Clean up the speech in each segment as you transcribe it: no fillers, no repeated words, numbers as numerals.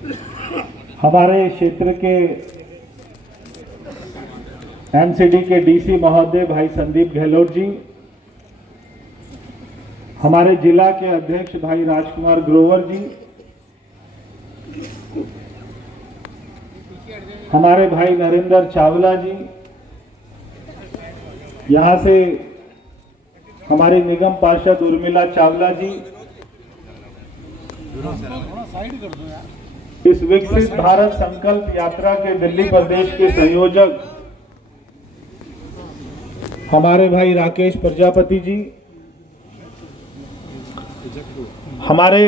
हमारे क्षेत्र के एमसीडी के डीसी महोदय भाई संदीप गहलोत जी, हमारे जिला के अध्यक्ष भाई राजकुमार ग्रोवर जी, हमारे भाई नरेंद्र चावला जी, यहां से हमारी निगम पार्षद उर्मिला चावला जी, इस विकसित भारत संकल्प यात्रा के दिल्ली प्रदेश के संयोजक हमारे भाई राकेश प्रजापति जी, हमारे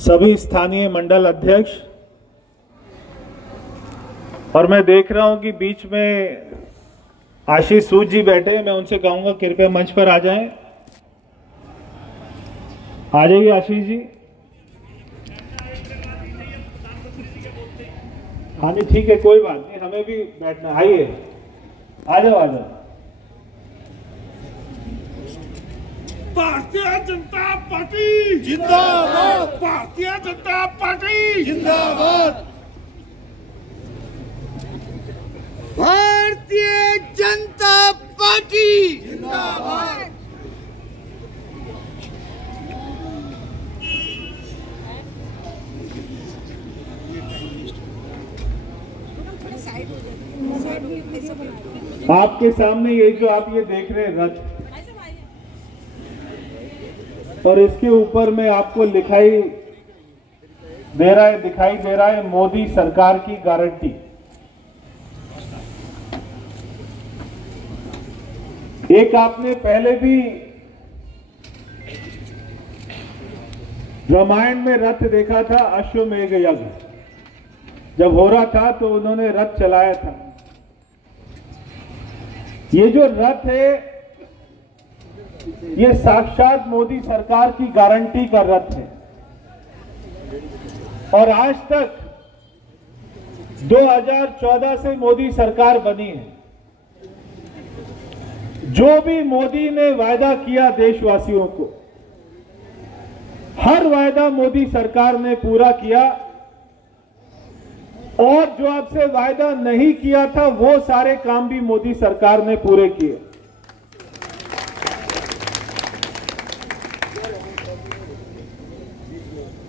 सभी स्थानीय मंडल अध्यक्ष, और मैं देख रहा हूं कि बीच में आशीष सूद जी बैठे हैं। मैं उनसे कहूंगा कृपया मंच पर आ जाएं। आ जाइए आशीष जी। हाँ जी ठीक है, कोई बात नहीं, हमें भी बैठना। आइए, आ जाओ आ जाओ। भारतीय जनता पार्टी जिंदाबाद, भारतीय जनता पार्टी जिंदाबाद, भारतीय जनता पार्टी जिंदाबाद। आपके सामने ये जो आप ये देख रहे हैं रथ, और इसके ऊपर में आपको दिखाई दे रहा है मोदी सरकार की गारंटी। एक आपने पहले भी रामायण में रथ देखा था, अश्वमेध यज्ञ जब हो रहा था तो उन्होंने रथ चलाया था। ये जो रथ है ये साक्षात मोदी सरकार की गारंटी का रथ है, और आज तक 2014 से मोदी सरकार बनी है। जो भी मोदी ने वायदा किया देशवासियों को, हर वायदा मोदी सरकार ने पूरा किया, और जो आपसे वायदा नहीं किया था वो सारे काम भी मोदी सरकार ने पूरे किए।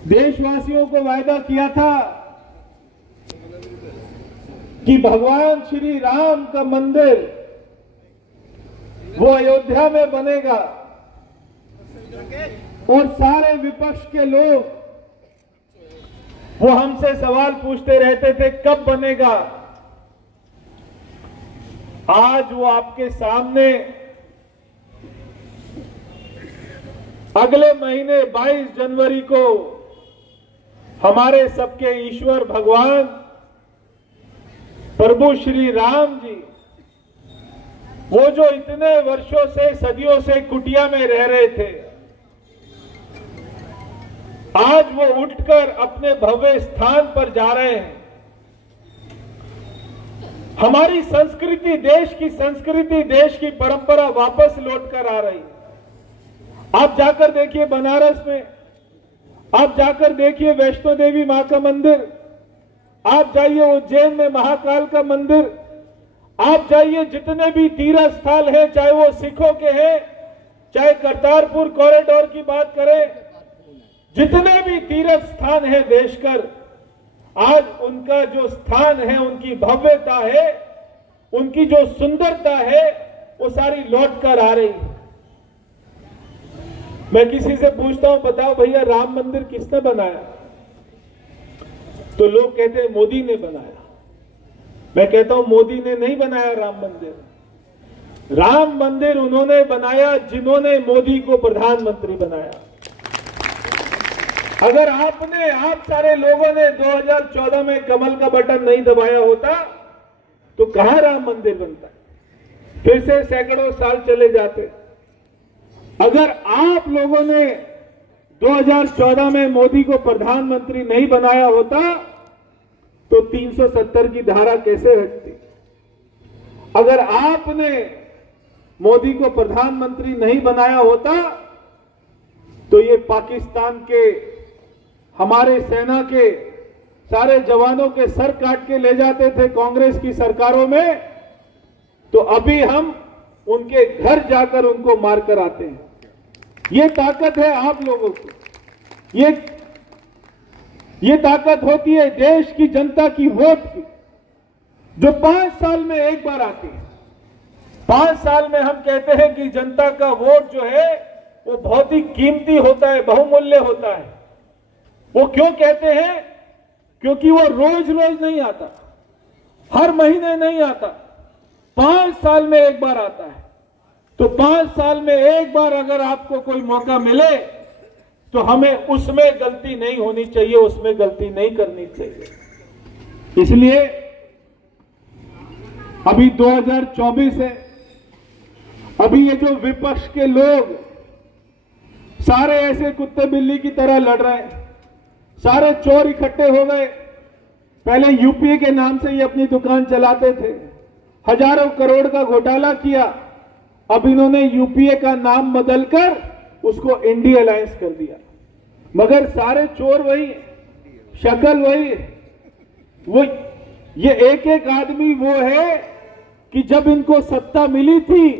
देशवासियों को वायदा किया था कि भगवान श्री राम का मंदिर वो अयोध्या में बनेगा, और सारे विपक्ष के लोग वो हमसे सवाल पूछते रहते थे कब बनेगा। आज वो आपके सामने अगले महीने 22 जनवरी को हमारे सबके ईश्वर भगवान प्रभु श्री राम जी, वो जो इतने वर्षों से सदियों से कुटिया में रह रहे थे, आज वो उठकर अपने भव्य स्थान पर जा रहे हैं। हमारी संस्कृति, देश की संस्कृति, देश की परंपरा वापस लौटकर आ रही है। आप जाकर देखिए बनारस में, आप जाकर देखिए वैष्णो देवी मां का मंदिर, आप जाइए उज्जैन में महाकाल का मंदिर, आप जाइए जितने भी तीर्थ स्थल हैं, चाहे वो सिखों के हैं, चाहे करतारपुर कॉरिडोर की बात करें, जितने भी तीर्थ स्थान है देशकर, आज उनका जो स्थान है, उनकी भव्यता है, उनकी जो सुंदरता है, वो सारी लौट कर आ रही है। मैं किसी से पूछता हूं, बताओ भैया राम मंदिर किसने बनाया? तो लोग कहते हैं मोदी ने बनाया। मैं कहता हूं मोदी ने नहीं बनाया राम मंदिर। राम मंदिर उन्होंने बनाया जिन्होंने मोदी को प्रधानमंत्री बनाया। अगर आप सारे लोगों ने 2014 में कमल का बटन नहीं दबाया होता तो कहां राम मंदिर बनता? फिर से सैकड़ों साल चले जाते। अगर आप लोगों ने 2014 में मोदी को प्रधानमंत्री नहीं बनाया होता तो 370 की धारा कैसे हटती? अगर आपने मोदी को प्रधानमंत्री नहीं बनाया होता तो ये पाकिस्तान के हमारे सेना के सारे जवानों के सर काट के ले जाते थे कांग्रेस की सरकारों में, तो अभी हम उनके घर जाकर उनको मारकर आते हैं। ये ताकत है आप लोगों की, ये ताकत होती है देश की जनता की वोट की, जो 5 साल में एक बार आती है। 5 साल में हम कहते हैं कि जनता का वोट जो है वो बहुत ही कीमती होता है, बहुमूल्य होता है। वो क्यों कहते हैं? क्योंकि वो रोज रोज नहीं आता, हर महीने नहीं आता, 5 साल में एक बार आता है। तो 5 साल में एक बार अगर आपको कोई मौका मिले तो हमें उसमें गलती नहीं होनी चाहिए, उसमें गलती नहीं करनी चाहिए। इसलिए अभी 2024 है, अभी ये जो विपक्ष के लोग सारे ऐसे कुत्ते बिल्ली की तरह लड़ रहे हैं, सारे चोर इकट्ठे हो गए। पहले यूपीए के नाम से ये अपनी दुकान चलाते थे, हजारों करोड़ का घोटाला किया। अब इन्होंने यूपीए का नाम बदलकर उसको इंडिया अलायंस कर दिया, मगर सारे चोर वही, शक्ल वही। वो ये एक एक आदमी वो है कि जब इनको सत्ता मिली थी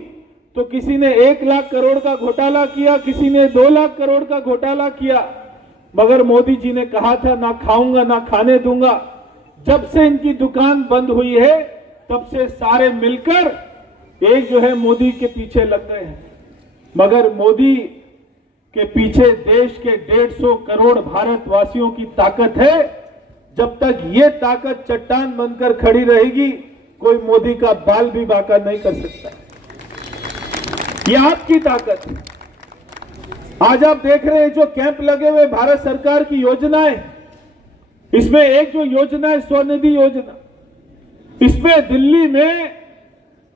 तो किसी ने 1 लाख करोड़ का घोटाला किया, किसी ने 2 लाख करोड़ का घोटाला किया, मगर मोदी जी ने कहा था ना खाऊंगा ना खाने दूंगा। जब से इनकी दुकान बंद हुई है तब से सारे मिलकर एक जो है मोदी के पीछे लग गए हैं। मगर मोदी के पीछे देश के 150 करोड़ भारतवासियों की ताकत है। जब तक ये ताकत चट्टान बनकर खड़ी रहेगी, कोई मोदी का बाल भी बांका नहीं कर सकता। ये आपकी ताकत है। आज आप देख रहे हैं जो कैंप लगे हुए भारत सरकार की योजनाएं, इसमें एक जो योजना है स्वनिधि योजना, इसमें दिल्ली में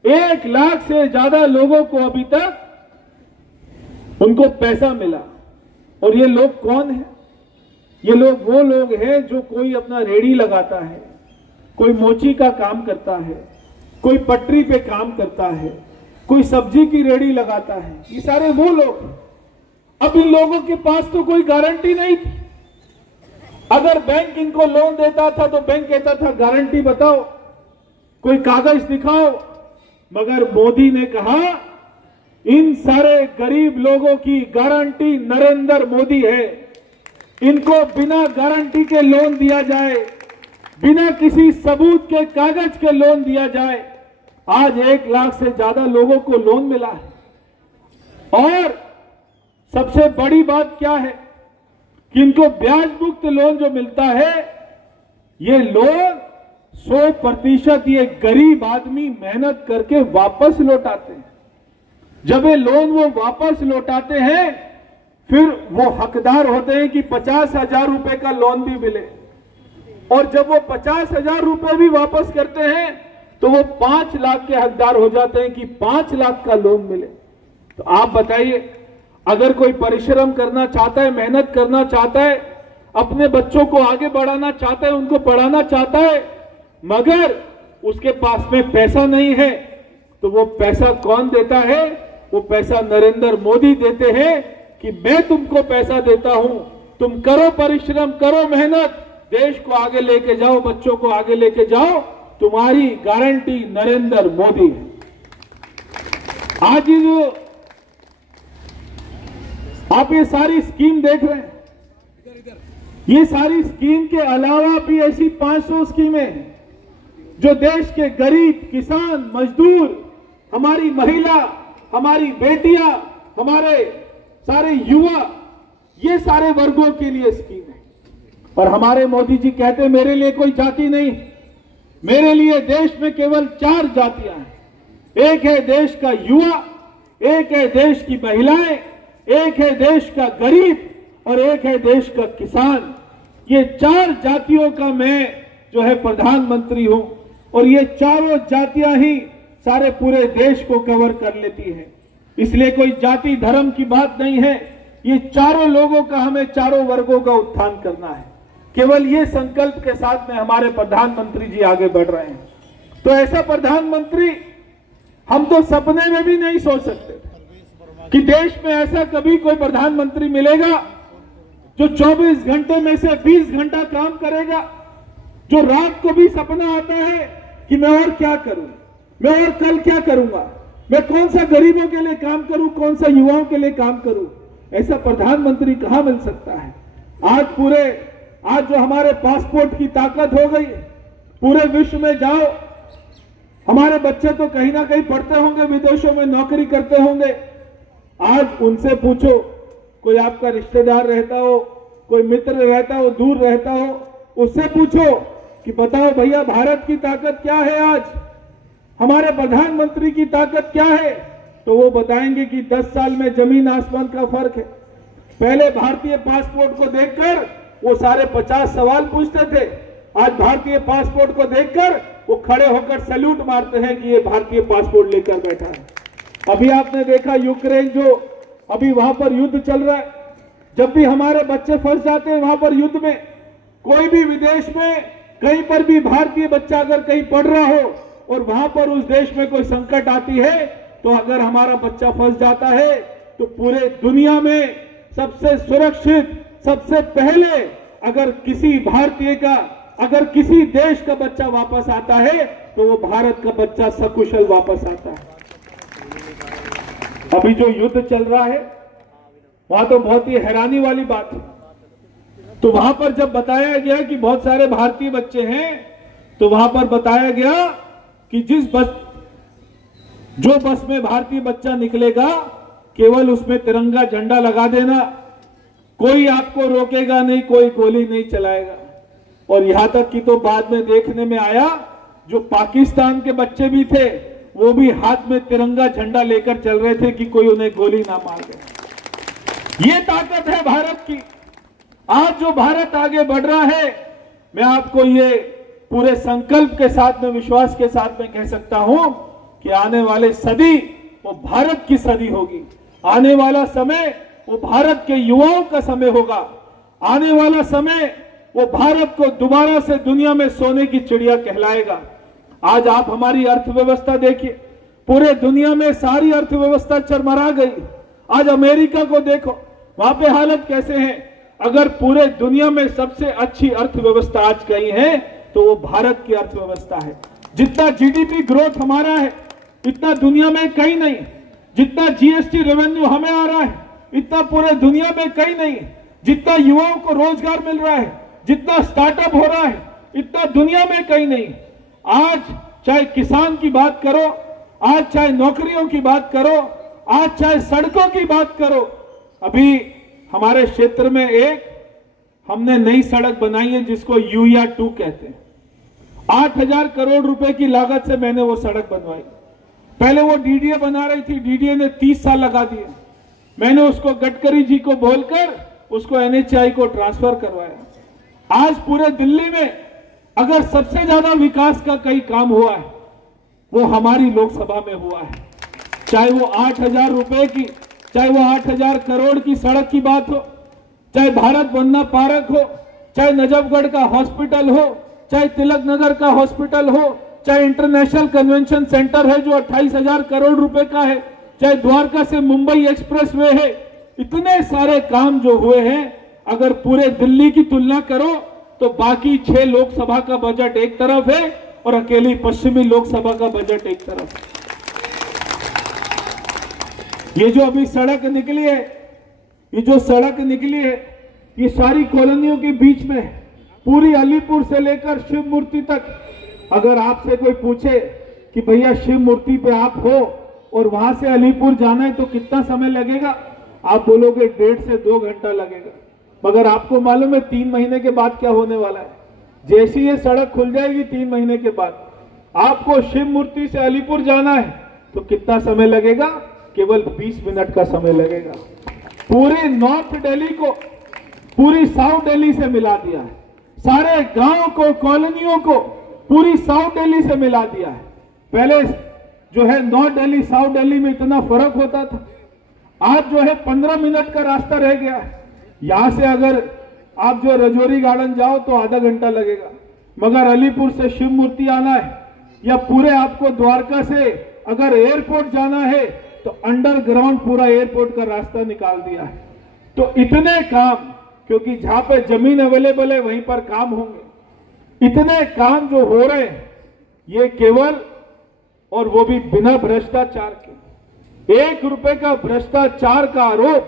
1 लाख से ज्यादा लोगों को अभी तक उनको पैसा मिला। और ये लोग कौन है? ये लोग वो लोग हैं जो कोई अपना रेड़ी लगाता है, कोई मोची का काम करता है, कोई पटरी पे काम करता है, कोई सब्जी की रेड़ी लगाता है। ये सारे वो लोग। अब इन लोगों के पास तो कोई गारंटी नहीं थी। अगर बैंक इनको लोन देता था तो बैंक कहता था गारंटी बताओ, कोई कागज दिखाओ। मगर मोदी ने कहा इन सारे गरीब लोगों की गारंटी नरेंद्र मोदी है। इनको बिना गारंटी के लोन दिया जाए, बिना किसी सबूत के कागज के लोन दिया जाए। आज 1 लाख से ज्यादा लोगों को लोन मिला है। और सबसे बड़ी बात क्या है कि इनको ब्याज मुक्त लोन जो मिलता है, ये लोन 100% ये गरीब आदमी मेहनत करके वापस लौटाते हैं। जब ये लोन वो वापस लौटाते हैं, फिर वो हकदार होते हैं कि 50,000 रुपए का लोन भी मिले। और जब वो 50,000 रुपए भी वापस करते हैं तो वो 5 लाख के हकदार हो जाते हैं कि 5 लाख का लोन मिले। तो आप बताइए, अगर कोई परिश्रम करना चाहता है, मेहनत करना चाहता है, अपने बच्चों को आगे बढ़ाना चाहता है, उनको पढ़ाना चाहता है, मगर उसके पास में पैसा नहीं है, तो वो पैसा कौन देता है? वो पैसा नरेंद्र मोदी देते हैं कि मैं तुमको पैसा देता हूं, तुम करो परिश्रम, करो मेहनत, देश को आगे लेके जाओ, बच्चों को आगे लेके जाओ, तुम्हारी गारंटी नरेंद्र मोदी है। आज जो आप ये सारी स्कीम देख रहे हैं, ये सारी स्कीम के अलावा भी ऐसी 500 स्कीमें हैं जो देश के गरीब, किसान, मजदूर, हमारी महिला, हमारी बेटियां, हमारे सारे युवा, ये सारे वर्गों के लिए स्कीम है। और हमारे मोदी जी कहते हैं मेरे लिए कोई जाति नहीं, मेरे लिए देश में केवल 4 जातियां हैं। एक है देश का युवा, एक है देश की महिलाएं, एक है देश का गरीब और एक है देश का किसान। ये 4 जातियों का मैं जो है प्रधानमंत्री हूं। और ये चारों जातियां ही सारे पूरे देश को कवर कर लेती हैं। इसलिए कोई जाति धर्म की बात नहीं है। ये चारों लोगों का, हमें चारों वर्गों का उत्थान करना है। केवल ये संकल्प के साथ में हमारे प्रधानमंत्री जी आगे बढ़ रहे हैं। तो ऐसा प्रधानमंत्री हम तो सपने में भी नहीं सोच सकते कि देश में ऐसा कभी कोई प्रधानमंत्री मिलेगा जो 24 घंटे में से 20 घंटा काम करेगा, जो रात को भी सपना आता है कि मैं और क्या करूं, मैं और कल क्या करूंगा, मैं कौन सा गरीबों के लिए काम करूं, कौन सा युवाओं के लिए काम करूं, ऐसा प्रधानमंत्री कहां मिल सकता है। आज जो हमारे पासपोर्ट की ताकत हो गई, पूरे विश्व में जाओ, हमारे बच्चे तो कहीं ना कहीं पढ़ते होंगे, विदेशों में नौकरी करते होंगे। आज उनसे पूछो, कोई आपका रिश्तेदार रहता हो, कोई मित्र रहता हो, दूर रहता हो, उससे पूछो कि बताओ भैया भारत की ताकत क्या है, आज हमारे प्रधानमंत्री की ताकत क्या है, तो वो बताएंगे कि 10 साल में जमीन आसमान का फर्क है। पहले भारतीय पासपोर्ट को देखकर वो सारे 50 सवाल पूछते थे, आज भारतीय पासपोर्ट को देखकर वो खड़े होकर सैल्यूट मारते हैं कि ये भारतीय पासपोर्ट लेकर बैठा है। अभी आपने देखा यूक्रेन, जो अभी वहां पर युद्ध चल रहा है, जब भी हमारे बच्चे फंस जाते हैं वहां पर युद्ध में, कोई भी विदेश में कहीं पर भी भारतीय बच्चा अगर कहीं पढ़ रहा हो और वहां पर उस देश में कोई संकट आती है, तो अगर हमारा बच्चा फंस जाता है तो पूरे दुनिया में सबसे सुरक्षित, सबसे पहले अगर किसी भारतीय का, अगर किसी देश का बच्चा वापस आता है तो वो भारत का बच्चा सकुशल वापस आता है। अभी जो युद्ध चल रहा है वहां तो बहुत ही हैरानी वाली बात है। तो वहां पर जब बताया गया कि बहुत सारे भारतीय बच्चे हैं, तो वहां पर बताया गया कि जो बस में भारतीय बच्चा निकलेगा, केवल उसमें तिरंगा झंडा लगा देना, कोई आपको रोकेगा नहीं, कोई गोली नहीं चलाएगा। और यहां तक कि तो बाद में देखने में आया, जो पाकिस्तान के बच्चे भी थे वो भी हाथ में तिरंगा झंडा लेकर चल रहे थे कि कोई उन्हें गोली ना मार दे। ये ताकत है भारत की। आज जो भारत आगे बढ़ रहा है, मैं आपको ये पूरे संकल्प के साथ में, विश्वास के साथ में कह सकता हूं कि आने वाले सदी वो भारत की सदी होगी। आने वाला समय वो भारत के युवाओं का समय होगा। आने वाला समय वो भारत को दोबारा से दुनिया में सोने की चिड़िया कहलाएगा। आज आप हमारी अर्थव्यवस्था देखिए, पूरे दुनिया में सारी अर्थव्यवस्था चरमरा गई। आज अमेरिका को देखो, वहां पे हालत कैसे है। अगर पूरे दुनिया में सबसे अच्छी अर्थव्यवस्था आज कहीं है तो वो भारत की अर्थव्यवस्था है। जितना जीडीपी ग्रोथ हमारा है इतना दुनिया में कहीं नहीं, जितना जीएसटी रेवेन्यू हमें आ रहा है इतना पूरे दुनिया में कहीं नहीं, जितना युवाओं को रोजगार मिल रहा है, जितना स्टार्टअप हो रहा है इतना दुनिया में कहीं नहीं। आज चाहे किसान की बात करो, आज चाहे नौकरियों की बात करो, आज चाहे सड़कों की बात करो। अभी हमारे क्षेत्र में एक हमने नई सड़क बनाई है जिसको यूया 2 कहते हैं। 8,000 करोड़ रुपए की लागत से मैंने वो सड़क बनवाई। पहले वो डीडीए बना रही थी, डीडीए ने 30 साल लगा दिए। मैंने उसको गडकरी जी को बोलकर उसको एनएचआई को ट्रांसफर करवाया। आज पूरे दिल्ली में अगर सबसे ज्यादा विकास का कई काम हुआ है वो हमारी लोकसभा में हुआ है। चाहे वो 8,000 रुपए की, चाहे वो 8,000 करोड़ की सड़क की बात हो, चाहे भारत वंदना पार्क हो, चाहे नजफगढ़ का हॉस्पिटल हो, चाहे तिलक नगर का हॉस्पिटल हो, चाहे इंटरनेशनल कन्वेंशन सेंटर है जो 28,000 करोड़ रुपए का है, चाहे द्वारका से मुंबई एक्सप्रेसवे है। इतने सारे काम जो हुए हैं, अगर पूरे दिल्ली की तुलना करो तो बाकी 6 लोकसभा का बजट एक तरफ है और अकेली पश्चिमी लोकसभा का बजट एक तरफ है। ये जो अभी सड़क निकली है, ये जो सड़क निकली है, ये सारी कॉलोनियों के बीच में पूरी अलीपुर से लेकर शिव मूर्ति तक। अगर आपसे कोई पूछे कि भैया शिव मूर्ति पे आप हो और वहां से अलीपुर जाना है तो कितना समय लगेगा, आप बोलोगे 1.5 से 2 घंटा लगेगा। मगर आपको मालूम है 3 महीने के बाद क्या होने वाला है। जैसी ये सड़क खुल जाएगी 3 महीने के बाद आपको शिव मूर्ति से अलीपुर जाना है तो कितना समय लगेगा, केवल 20 मिनट का समय लगेगा। पूरे नॉर्थ दिल्ली को पूरी साउथ दिल्ली से मिला दिया है, सारे गांव को, कॉलोनियों को पूरी साउथ दिल्ली से मिला दिया है। पहले जो है नॉर्थ दिल्ली साउथ दिल्ली में इतना फर्क होता था, आज जो है 15 मिनट का रास्ता रह गया है। यहां से अगर आप जो रजौरी गार्डन जाओ तो आधा घंटा लगेगा, मगर अलीपुर से शिव मूर्ति आना है या पूरे आपको द्वारका से अगर एयरपोर्ट जाना है तो अंडरग्राउंड पूरा एयरपोर्ट का रास्ता निकाल दिया है। तो इतने काम क्योंकि जहां पे जमीन अवेलेबल है वहीं पर काम होंगे। इतने काम जो हो रहे हैं ये केवल, और वो भी बिना भ्रष्टाचार के, 1 रुपए का भ्रष्टाचार का आरोप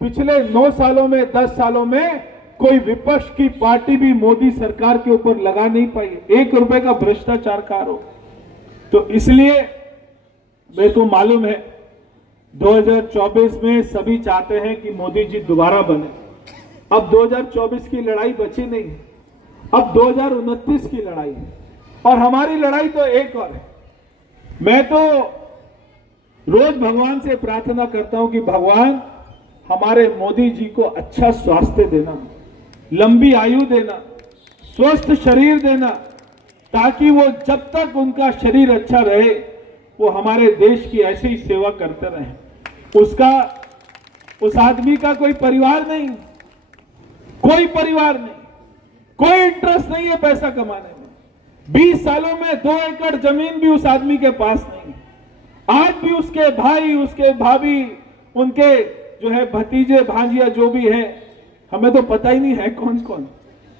पिछले 9 सालों में 10 सालों में कोई विपक्ष की पार्टी भी मोदी सरकार के ऊपर लगा नहीं पाई। 1 रुपए का भ्रष्टाचार का आरोप। तो इसलिए मेरे को मालूम है 2024 में सभी चाहते हैं कि मोदी जी दोबारा बने। अब 2024 की लड़ाई बची नहीं है, अब 2029 की लड़ाई है, और हमारी लड़ाई तो एक और है। मैं तो रोज भगवान से प्रार्थना करता हूं कि भगवान हमारे मोदी जी को अच्छा स्वास्थ्य देना, लंबी आयु देना, स्वस्थ शरीर देना, ताकि वो जब तक उनका शरीर अच्छा रहे वो हमारे देश की ऐसी ही सेवा करते रहें। उस आदमी का कोई परिवार नहीं, कोई परिवार नहीं, कोई इंटरेस्ट नहीं है पैसा कमाने में। 20 सालों में 2 एकड़ जमीन भी उस आदमी के पास नहीं है। आज भी उसके भाई, उसके भाभी, उनके जो है भतीजे भांजिया जो भी है, हमें तो पता ही नहीं है कौन कौन,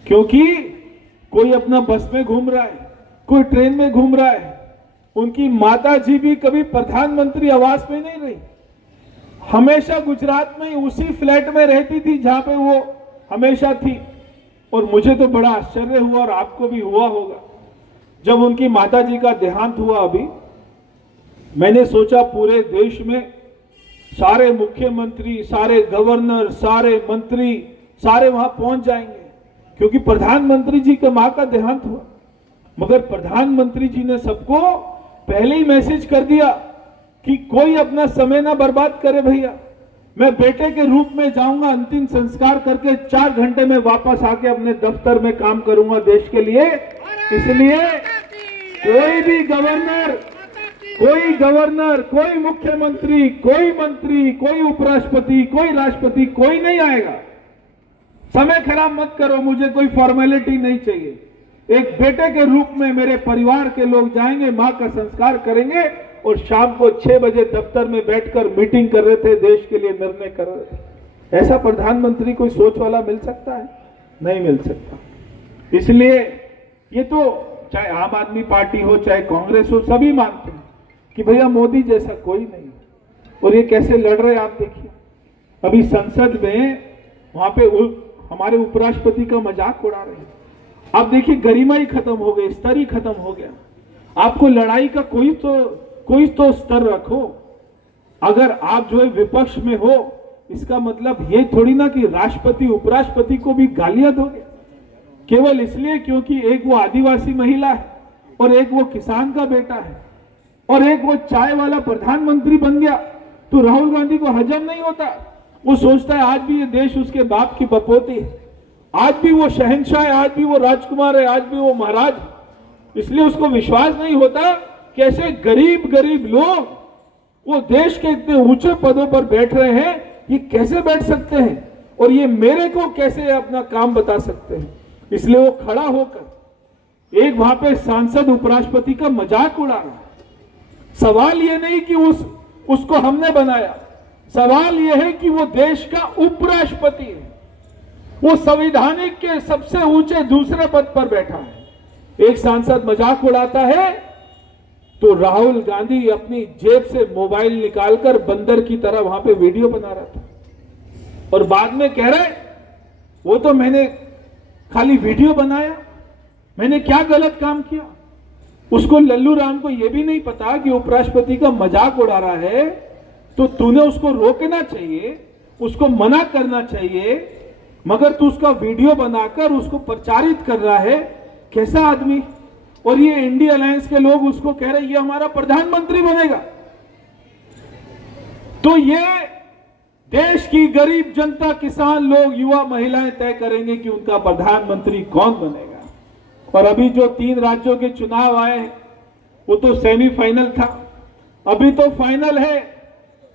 क्योंकि कोई अपना बस में घूम रहा है, कोई ट्रेन में घूम रहा है। उनकी माता जी भी कभी प्रधानमंत्री आवास में नहीं रही, हमेशा गुजरात में उसी फ्लैट में रहती थी जहां पे वो हमेशा थी। और मुझे तो बड़ा आश्चर्य हुआ, और आपको भी हुआ होगा, जब उनकी माता जी का देहांत हुआ। अभी मैंने सोचा पूरे देश में सारे मुख्यमंत्री, सारे गवर्नर, सारे मंत्री सारे वहां पहुंच जाएंगे, क्योंकि प्रधानमंत्री जी के मां का देहांत हुआ। मगर प्रधानमंत्री जी ने सबको पहले ही मैसेज कर दिया कि कोई अपना समय ना बर्बाद करे भैया, मैं बेटे के रूप में जाऊंगा, अंतिम संस्कार करके 4 घंटे में वापस आके अपने दफ्तर में काम करूंगा देश के लिए। इसलिए कोई भी गवर्नर, कोई मुख्यमंत्री, कोई मंत्री, कोई उपराष्ट्रपति, कोई राष्ट्रपति, कोई नहीं आएगा। समय खराब मत करो, मुझे कोई फॉर्मेलिटी नहीं चाहिए। एक बेटे के रूप में मेरे परिवार के लोग जाएंगे, मां का संस्कार करेंगे, और शाम को 6 बजे दफ्तर में बैठकर मीटिंग कर रहे थे, देश के लिए निर्णय कर रहे थे। ऐसा प्रधानमंत्री कोई सोच वाला मिल सकता है? नहीं मिल सकता। इसलिए ये तो चाहे आम आदमी पार्टी हो, चाहे कांग्रेस हो, सभी मानते हैं कि भैया मोदी जैसा कोई नहीं। और ये कैसे लड़ रहे हैं आप देखिए। अभी संसद में वहां पे हमारे उपराष्ट्रपति का मजाक उड़ा रहे हैं। आप देखिए गरिमा ही खत्म हो गई, स्तर ही खत्म हो गया। आपको लड़ाई का कोई तो स्तर रखो। अगर आप जो है विपक्ष में हो, इसका मतलब ये थोड़ी ना कि राष्ट्रपति उपराष्ट्रपति को भी गालियां दोगे, केवल इसलिए क्योंकि एक वो आदिवासी महिला है, और एक वो किसान का बेटा है, और एक वो चाय वाला प्रधानमंत्री बन गया। तो राहुल गांधी को हजम नहीं होता। वो सोचता है आज भी ये देश उसके बाप की बपोती है, आज भी वो शहंशाह है, आज भी वो राजकुमार है, आज भी वो महाराज। इसलिए उसको विश्वास नहीं होता कि ऐसे गरीब लोग वो देश के इतने ऊंचे पदों पर बैठ रहे हैं, ये कैसे बैठ सकते हैं, और ये मेरे को कैसे अपना काम बता सकते हैं। इसलिए वो खड़ा होकर एक वहां पे सांसद उपराष्ट्रपति का मजाक उड़ा रहा है। सवाल ये नहीं कि उसको हमने बनाया, सवाल यह है कि वो देश का उपराष्ट्रपति है, वो संवैधानिक के सबसे ऊंचे दूसरे पद पर बैठा है। एक सांसद मजाक उड़ाता है तो राहुल गांधी अपनी जेब से मोबाइल निकालकर बंदर की तरह वहां पे वीडियो बना रहा था, और बाद में कह रहे वो तो मैंने खाली वीडियो बनाया, मैंने क्या गलत काम किया। उसको लल्लू राम को यह भी नहीं पता कि उपराष्ट्रपति का मजाक उड़ा रहा है, तो तूने उसको रोकना चाहिए, उसको मना करना चाहिए, मगर तू उसका वीडियो बनाकर उसको प्रचारित कर रहा है। कैसा आदमी। और ये इंडिया अलायंस के लोग उसको कह रहे ये हमारा प्रधानमंत्री बनेगा। तो ये देश की गरीब जनता, किसान लोग, युवा, महिलाएं तय करेंगे कि उनका प्रधानमंत्री कौन बनेगा। और अभी जो 3 राज्यों के चुनाव आए हैं वो तो सेमीफाइनल था, अभी तो फाइनल है।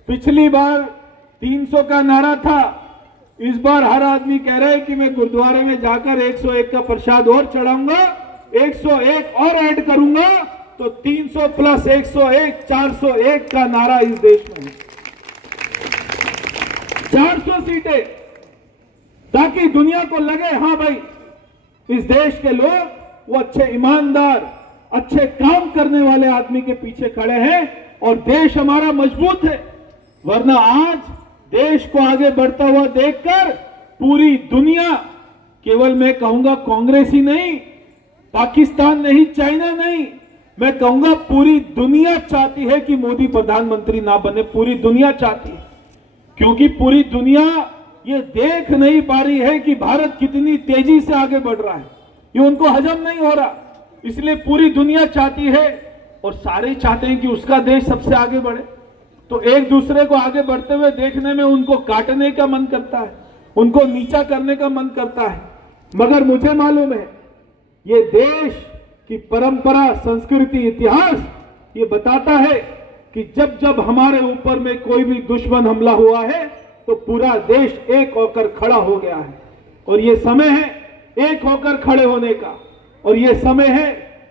पिछली बार 300 का नारा था, इस बार हर आदमी कह रहा है कि मैं गुरुद्वारे में जाकर 101 का प्रसाद और चढ़ाऊंगा, 101 और ऐड करूंगा, तो 300 प्लस 101 401 का नारा इस देश में है। 400 सीटें, ताकि दुनिया को लगे हाँ भाई इस देश के लोग वो अच्छे ईमानदार अच्छे काम करने वाले आदमी के पीछे खड़े हैं और देश हमारा मजबूत है। वरना आज देश को आगे बढ़ता हुआ देखकर पूरी दुनिया, केवल मैं कहूंगा कांग्रेस ही नहीं, पाकिस्तान नहीं, चाइना नहीं, मैं कहूंगा पूरी दुनिया चाहती है कि मोदी प्रधानमंत्री ना बने। पूरी दुनिया चाहती है, क्योंकि पूरी दुनिया ये देख नहीं पा रही है कि भारत कितनी तेजी से आगे बढ़ रहा है। ये उनको हजम नहीं हो रहा, इसलिए पूरी दुनिया चाहती है और सारे चाहते हैं कि उसका देश सबसे आगे बढ़े। तो एक दूसरे को आगे बढ़ते हुए देखने में उनको काटने का मन करता है, उनको नीचा करने का मन करता है। मगर मुझे मालूम है ये देश की परंपरा, संस्कृति, इतिहास ये बताता है कि जब जब हमारे ऊपर में कोई भी दुश्मन हमला हुआ है तो पूरा देश एक होकर खड़ा हो गया है। और ये समय है एक होकर खड़े होने का, और ये समय है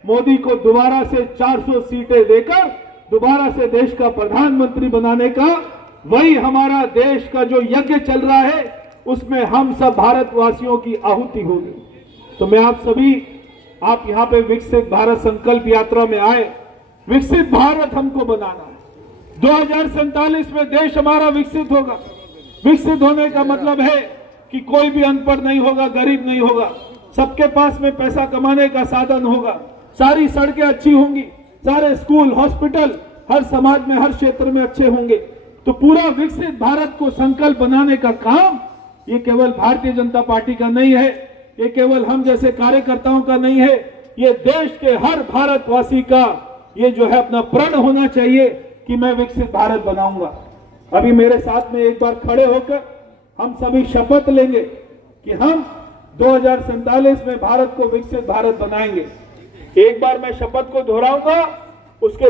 मोदी को दोबारा से 400 सीटें देकर दोबारा से देश का प्रधानमंत्री बनाने का। वही हमारा देश का जो यज्ञ चल रहा है उसमें हम सब भारतवासियों की आहुति होगी। तो मैं आप सभी, आप यहां पे विकसित भारत संकल्प यात्रा में आए। विकसित भारत हमको बनाना है। 2047 में देश हमारा विकसित होगा। विकसित होने का मतलब है कि कोई भी अनपढ़ नहीं होगा, गरीब नहीं होगा, सबके पास में पैसा कमाने का साधन होगा, सारी सड़कें अच्छी होंगी, सारे स्कूल, हॉस्पिटल हर समाज में, हर क्षेत्र में अच्छे होंगे। तो पूरा विकसित भारत को संकल्प बनाने का काम ये केवल भारतीय जनता पार्टी का नहीं है, ये केवल हम जैसे कार्यकर्ताओं का नहीं है, ये देश के हर भारतवासी का ये जो है अपना प्रण होना चाहिए कि मैं विकसित भारत बनाऊंगा। अभी मेरे साथ में एक बार खड़े होकर हम सभी शपथ लेंगे कि हम 2047 में भारत को विकसित भारत बनाएंगे। एक बार मैं शपथ को दोहराऊंगा, उसके